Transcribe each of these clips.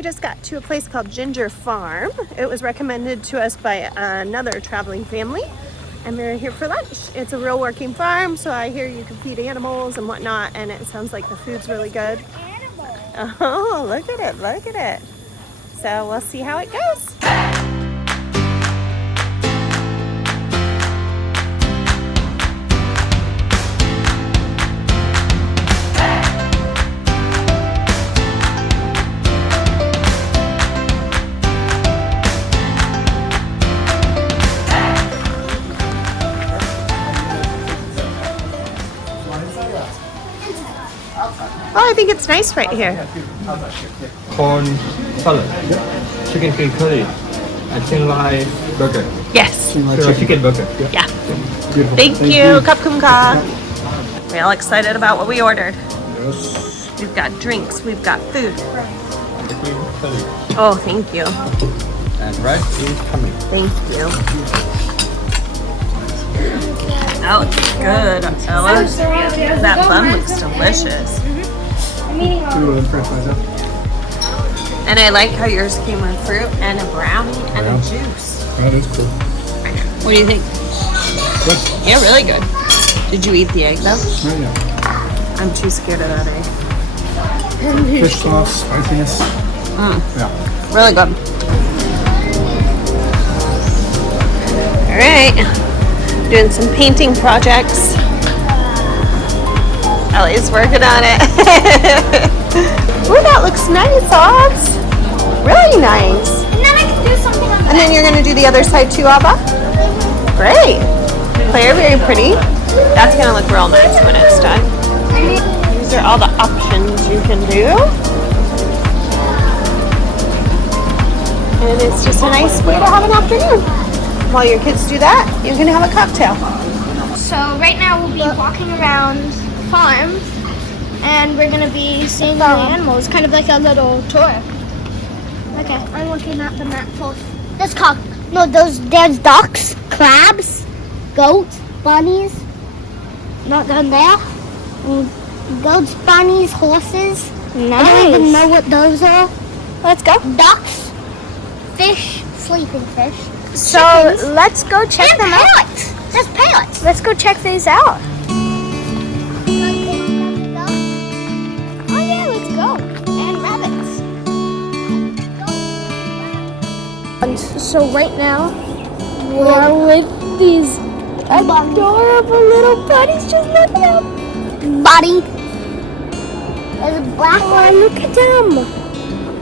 We just got to a place called Ginger Farm. It was recommended to us by another traveling family, and we're here for lunch. It's a real working farm, so I hear you can feed animals and whatnot, and it sounds like the food's really good. Oh, look at it, look at it. So we'll see how it goes. Oh, I think it's nice right here. Corn salad, chicken green curry, and Chiang Mai burger. Yes. Chicken burger. Yeah. Thank you. Cup kum ka. We're all excited about what we ordered. Yes. We've got drinks. We've got food. The green curry. Oh, thank you. And rice is coming. Thank you. That looks good, Ella. That bun looks delicious. And I like how yours came with fruit and a brownie and a juice. That is cool. What do you think? Good. Yeah, really good. Did you eat the egg though? Oh, yeah. I'm too scared of that egg. Fish sauce, spiciness. Yeah. Really good. All right. Doing some painting projects. Ellie's working on it. Ooh, that looks nice, Oz. Really nice. And then I can do something on And then you're going to do the other side too, Abba? Great. Claire, very pretty. That's going to look real nice when it's done. These are all the options you can do. And it's just a nice way to have an afternoon. While your kids do that, you can have a cocktail. So right now we'll be walking around the farm and we're going to be seeing the animals, kind of like a little tour. Okay, I'm looking at the map first. There's there's ducks, crabs, goats, bunnies. Not down there. Goats, bunnies, horses. Nice. I don't even know what those are. Let's go. Ducks, fish, sleeping fish. So chickens, let's go check and them out. parrots. There's parrots. Let's go check these out. Oh yeah, let's go. And rabbits. And so right now, we're with these adorable little bunnies. Just look at them. Buddy. There's a black one. Oh, look at them.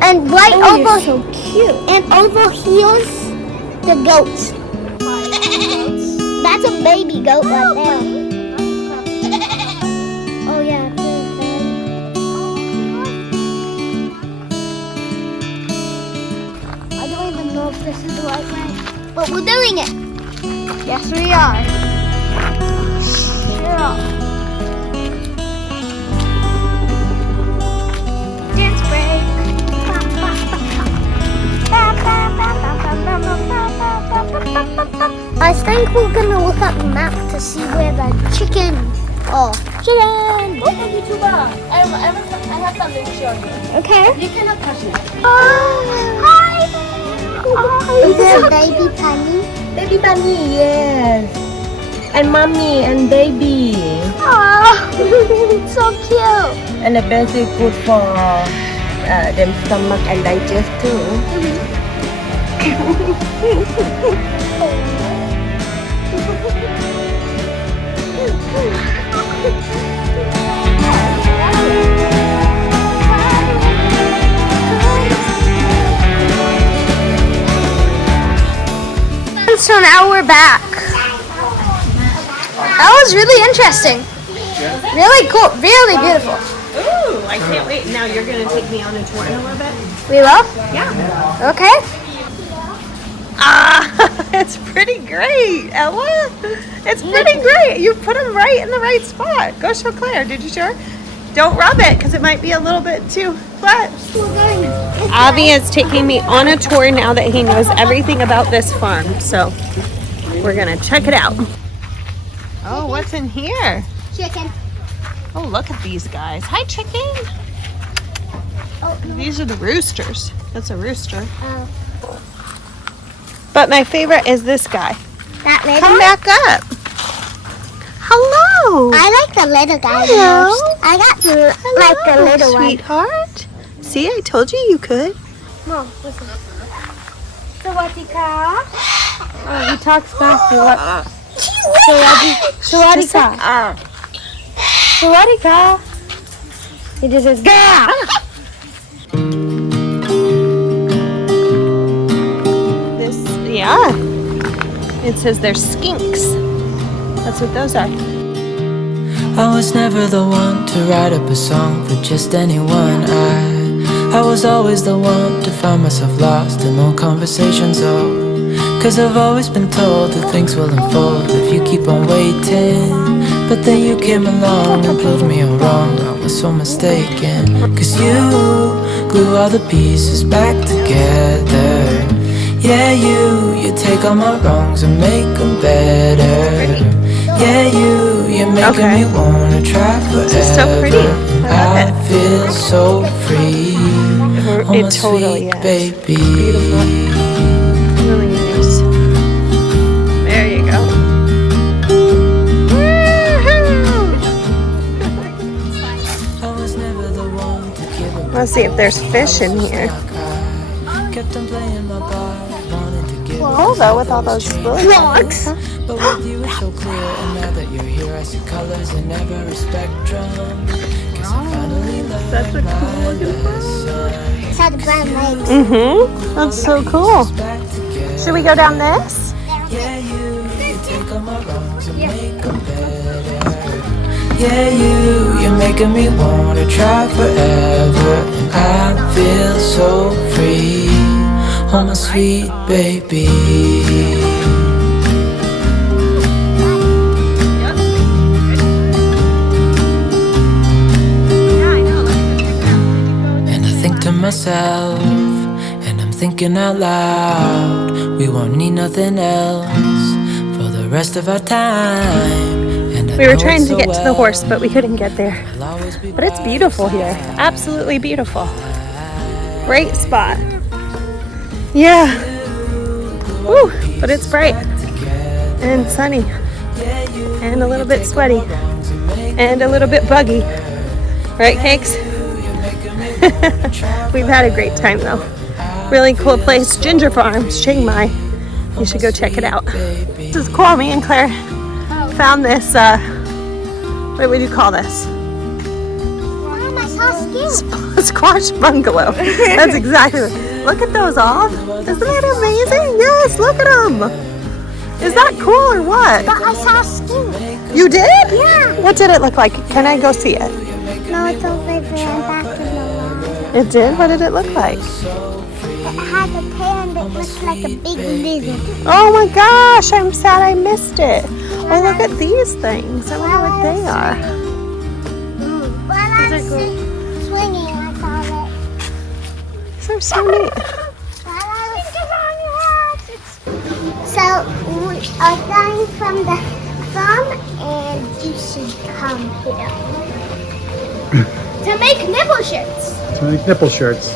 And right over so cute. and over here's the goats. That's a baby goat right there. Oh yeah. I don't even know if this is the right way, but we're doing it. Yes, we are. Sure. Dance break. I think we're gonna look at the map to see where the chicken. Oh, chicken! Look at YouTuber. I have something to show you. Okay. You cannot touch it. Oh, hi there. Is there a baby bunny? Baby bunny, yes. And mommy and baby. Oh, so cute. And the best is good for them stomach and digest too. So now we're back. That was really interesting. Really cool. Really beautiful. Ooh, I can't wait. Now you're going to take me on a tour in a little bit? We will? Yeah. Okay. Ah, it's pretty great, Ella. It's pretty great. You put them right in the right spot. Go show Claire. Did you show her? Don't rub it because it might be a little bit too flat. Avi is taking me on a tour now that he knows everything about this farm. So we're going to check it out. Oh, what's in here? Chicken. Oh, look at these guys. Hi, chicken. Oh, no. These are the roosters. That's a rooster. Oh. But my favorite is this guy. That little? Come back up. Hello. I like the little guy Hello. most. I got to like the little one. Sweetheart. See, I told you you could. Mom, listen. Sawadika. Oh, he talks back to what? Sawadika. Sawadika. He just says, Gah! This, yeah. It says they're skinks. That's what those are. I was never the one to write up a song for just anyone. I was always the one to find myself lost in long conversations. Oh, 'cause I've always been told that things will unfold if you keep on waiting. But then you came along and proved me all wrong. I was so mistaken. 'Cause you glue all the pieces back together. Yeah, you take all my wrongs and make them better. Yeah, you're making me wanna try forever. This is so pretty. I love I it. feel so free. Oh, It my totally sweet is. baby. Really nice. There you go. I was never the one to give up. Let's see if there's fish in here. Kept on playing my part, wanted to give Cool though with all those Vlogs. but with you it's so clear. And now that you're here, I see colors in every spectrum. 'Cause I finally learned That's a cool looking lesson. It's had the brown legs. Mm-hmm. That's so cool. Back together. Should we go down this? Yeah, you take all my wrongs and make them better. Yeah, you're making me wanna try forever. And I feel so free. Oh, my sweet baby. And I think to myself, and I'm thinking out loud, we won't need nothing else for the rest of our time. And I We were know trying it to so get to the well. horse, but we couldn't get there. I'll always be But it's by beautiful your here. side. Absolutely beautiful. Great spot. Yeah. Woo, but it's bright and sunny and a little bit sweaty and a little bit buggy. Right, Cakes? We've had a great time though. Really cool place. Ginger Farms, Chiang Mai. You should go check it out. This is cool. Me and Claire found this, what would you call this? Mom, I saw skin. Squash bungalow. That's exactly what. Look at those all. Isn't that amazing? Yes, look at them. Is that cool or what? But I saw skin. You did? Yeah. What did it look like? Can I go see it? No, it's over there back in the lawn. It did? What did it look like? It had a tail and it looked like a big lizard. Oh my gosh, I'm sad I missed it. Oh, look at these things. I wonder what they are. When I was swinging, I saw it. These are so neat. So we are going from the farm, and you should come here to make nipple shirts. To make nipple shirts.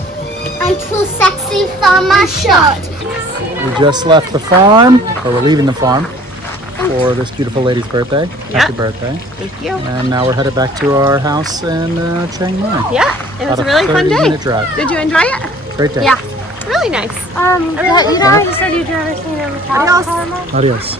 I'm too sexy for my shirt. We just left the farm, or we're leaving the farm for this beautiful lady's birthday. Yeah. Happy birthday. Thank you. And now we're headed back to our house in Chiang Mai. Yeah, it was About a really fun 30-minute day. drive. Did you enjoy it? Great day. Yeah. Really nice. You know, you said you'd never seen a metallic caramel. Adios.